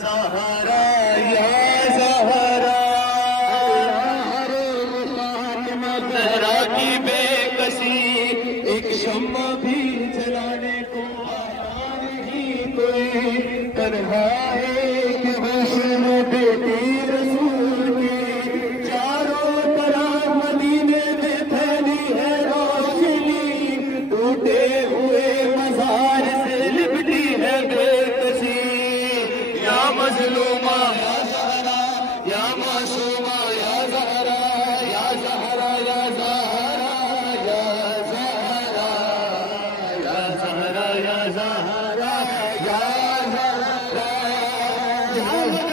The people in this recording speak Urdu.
زہرا یا زہرا زہرا کی بے کسی ایک شمع بھی جلانے کو آتا نہیں کوئی تنہا ہے کہ حسن بیٹی رسول کی چاروں طرف مدینے میں پھیلی ہے روشنی ٹوٹے ہوئے مزار سے لپٹی ہے بے کسی یا مظلومہ یا زہرا یا معصومہ یا زہرا یا زہرا یا زہرا یا زہرا یا زہرا یا زہرا یا زہرا